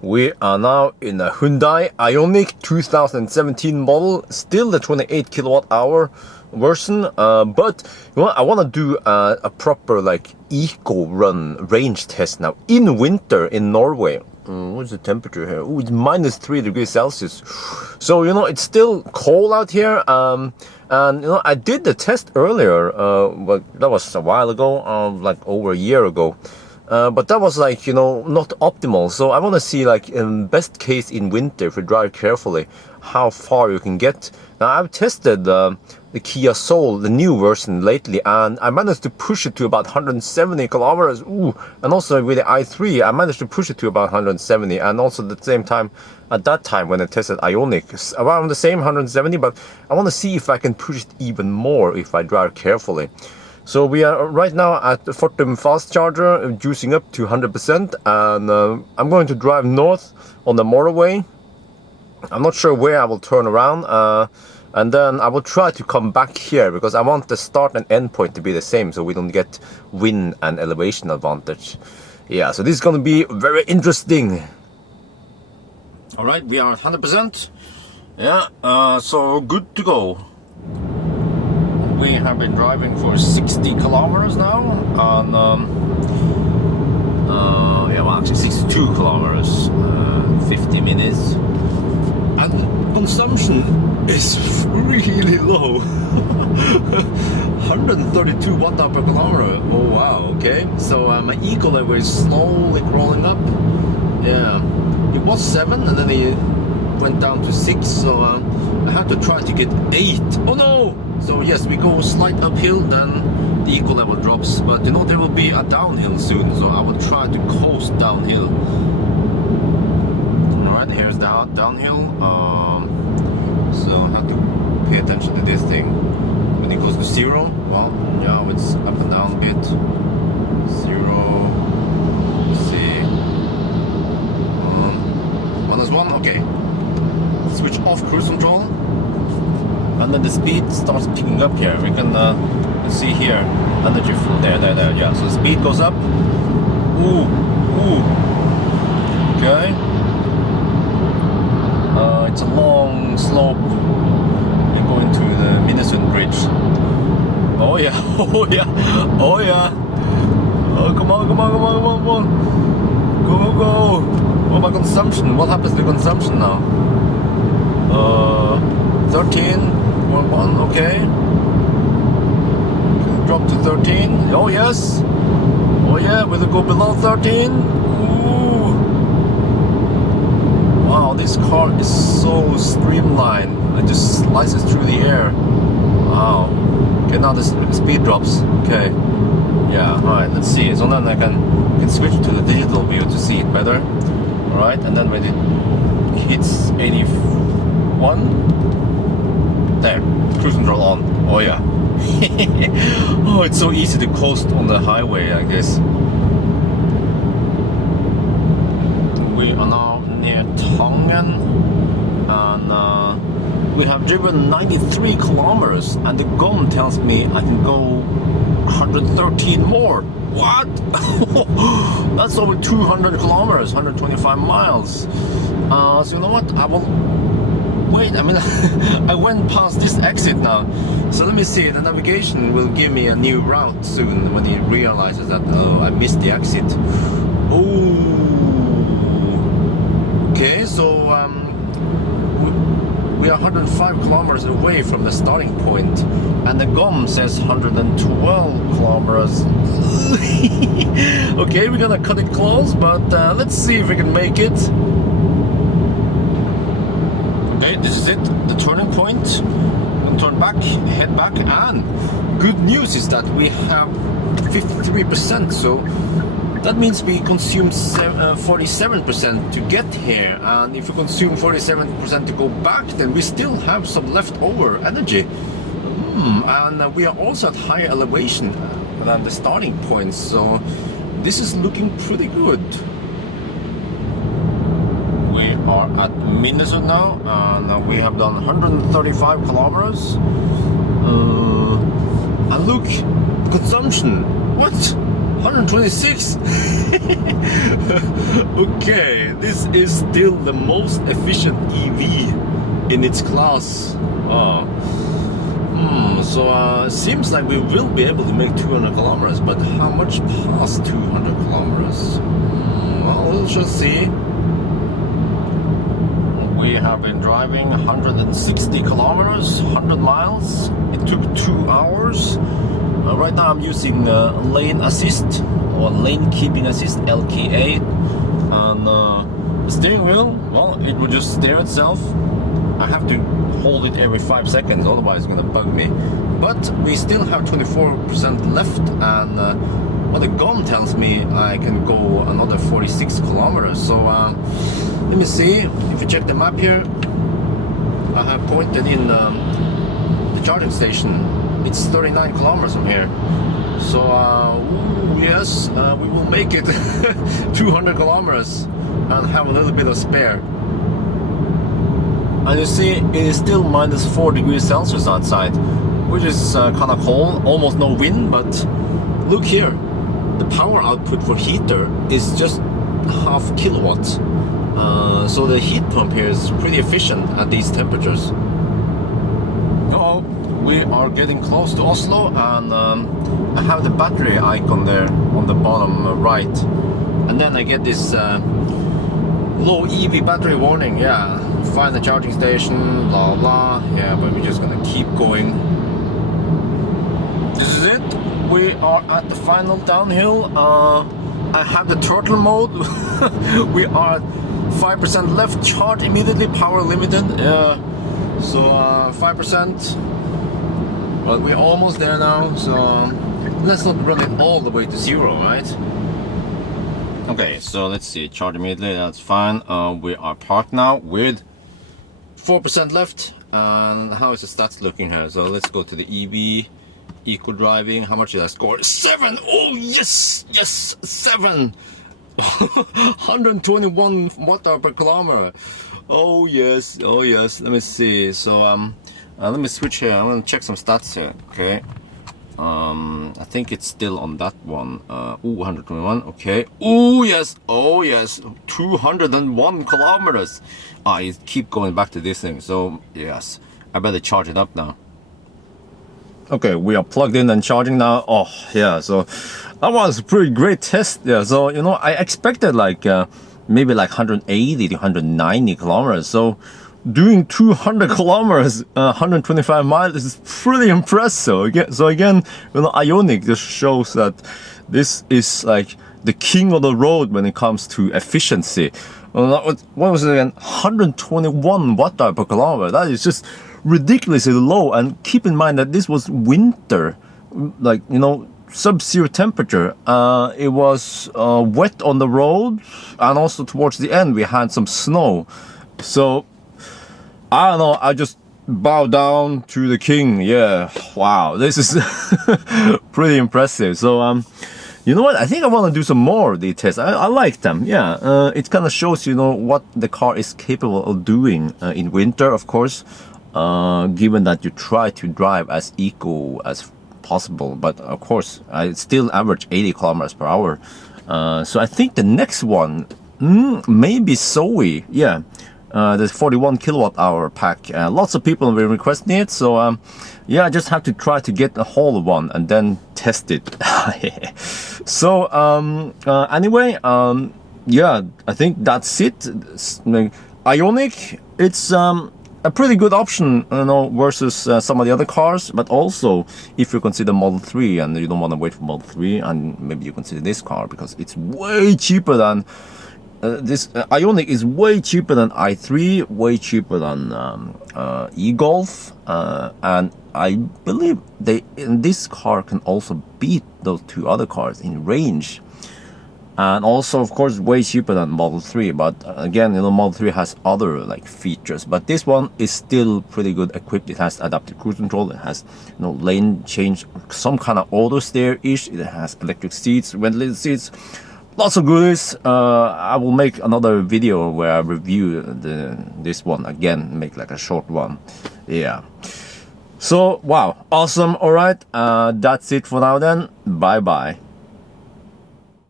We are now in a Hyundai Ioniq 2017 model, still the 28 kilowatt hour version, but you know, I want to do a proper like eco run range test now in winter in Norway. What's the temperature here? Oh, it's -3 degrees Celsius. So you know, it's still cold out here. And you know, I did the test earlier, but that was a while ago, like over a year ago. But that was like, you know, not optimal. So I want to see like in best case in winter, if you drive carefully, how far you can get. Now I've tested the Kia Soul, the new version lately, and I managed to push it to about 170 kilometers. Ooh, and also with the i3, I managed to push it to about 170. And also at the same time, at that time when I tested Ioniq, around the same 170. But I want to see if I can push it even more if I drive carefully. So we are right now at the Fortum fast charger, juicing up to 100%, and I'm going to drive north on the motorway. I'm not sure where I will turn around, and then I will try to come back here because I want the start and end point to be the same, so we don't get wind and elevation advantage. Yeah, so this is going to be very interesting. All right, we are at 100%. Yeah, so good to go. We have been driving for 60 kilometers now, and yeah, well actually 62 kilometers, 50 minutes, and consumption is really low. 132 watt-hour per kilometer. Oh wow, okay. So my eco level is slowly crawling up. Yeah, it was 7 and then it went down to 6, so I have to try to get 8. Oh no! So yes, we go slight uphill, then the eco level drops, but you know there will be a downhill soon, so I will try to coast downhill. Alright, here's the downhill, so I have to pay attention to this thing. When it goes to 0, well, yeah, it's up and down a bit. 0, see, -1, okay. Switch off cruise control, and then the speed starts picking up here. We can see here, energy there, yeah. So the speed goes up. Ooh, okay. It's a long slope. We're going to the Minnesund Bridge. Oh yeah, oh yeah, oh yeah. Oh, come on. Go. Oh, my consumption. What happens to consumption now? 13.1, okay. Drop to 13. Oh yes. Oh yeah, will it go below 13? Ooh. Wow, this car is so streamlined. It just slices through the air. Wow. Okay, now the speed drops. Okay. Yeah, alright, let's see. So then I can switch to the digital view to see it better. Alright, and then when it hits 81, there, cruise control on. Oh yeah. Oh, it's so easy to coast on the highway, I guess. We are now near Tangen, and we have driven 93 kilometers, and the gun tells me I can go 113 more. What? That's over 200 kilometers, 125 miles. So you know what? I will wait. I mean, I went past this exit now. So let me see. The navigation will give me a new route soon when it realizes that I missed the exit. Oh. Okay, so we are 105 kilometers away from the starting point, and the GOM says 112 kilometers. Okay, we're gonna cut it close, but let's see if we can make it. Okay, this is it, the turning point. We'll turn back, head back, and good news is that we have 53%, so that means we consume 47% to get here, and if we consume 47% to go back, then we still have some leftover energy. And we are also at higher elevation than the starting point, so this is looking pretty good. We are at Minnesund now, and we have done 135 kilometers. And look, the consumption. What? 126. Okay, this is still the most efficient EV in its class. So seems like we will be able to make 200 kilometers, but how much past 200 kilometers? Well, we'll just see. We have been driving 160 kilometers, 100 miles. It took 2 hours. Right now I'm using lane assist or lane keeping assist, LKA, and the steering wheel, well, it will just steer itself. I have to hold it every 5 seconds, otherwise it's gonna bug me. But we still have 24% left, and well, the gun tells me I can go another 46 kilometers. So let me see. If you check the map here, I have pointed in the charging station. It's 39 kilometers from here. So ooh, yes, we will make it 200 kilometers and have a little bit of spare. And you see, it is still minus 4 degrees Celsius outside, which is kind of cold, almost no wind. But look here, the power output for heater is just half kilowatts. So the heat pump here is pretty efficient at these temperatures. Oh, we are getting close to Oslo, and I have the battery icon there on the bottom right, and then I get this low EV battery warning. Yeah, find the charging station, blah blah. Yeah, but we're just gonna keep going. This is it. We are at the final downhill. I have the throttle mode. We are 5% left. Charge immediately. Power limited. So 5%. But we're almost there now. So let's not run it all the way to zero, right? Okay, so let's see. Charge immediately. That's fine. We are parked now with 4% left. And how is the stats looking here? So let's go to the EV. Eco driving. How much did I score? 7. Oh yes, yes, 7. 121 watt-hour per kilometer. Oh yes, oh yes. Let me see. So let me switch here. I'm gonna check some stats here. Okay. I think it's still on that one. 121. Okay. Oh yes, 201 kilometers. I keep going back to this thing. So yes, I better charge it up now. Okay, we are plugged in and charging now. Oh yeah, so that was a pretty great test. Yeah, so you know, I expected like maybe like 180 to 190 kilometers. So doing 200 kilometers, 125 miles is pretty impressive. So again, you know, Ioniq just shows that this is like the king of the road when it comes to efficiency. What was it again? 121 watt-hour per kilometer. That is just ridiculously low. And keep in mind that this was winter, like, you know, sub-zero temperature. It was wet on the road, and also towards the end we had some snow. So I don't know, I just bow down to the king. Yeah, wow, this is pretty impressive. So you know what, I think I want to do some more of these tests. I like them. Yeah, it kind of shows, you know, what the car is capable of doing in winter, of course, given that you try to drive as eco as possible. But of course, I still average 80 kilometers per hour. So I think the next one, maybe Zoe. Yeah, the 41 kilowatt hour pack. Lots of people have been requesting it. So yeah, I just have to try to get a hold of one and then test it. So anyway, yeah, I think that's it. Ioniq, it's a pretty good option, you know, versus some of the other cars. But also, if you consider Model 3 and you don't want to wait for Model 3, and maybe you consider this car because it's way cheaper than this Ioniq is way cheaper than i3, way cheaper than e-Golf, and I believe this car can also beat those two other cars in range. And also, of course, way cheaper than Model 3. But again, you know, Model 3 has other like features. But this one is still pretty good equipped. It has adaptive cruise control. It has, you know, lane change, some kind of auto steer-ish. It has electric seats, ventilated seats, lots of goodies. I will make another video where I review this one again, make like a short one. Yeah. So wow, awesome. All right, that's it for now then. Bye bye.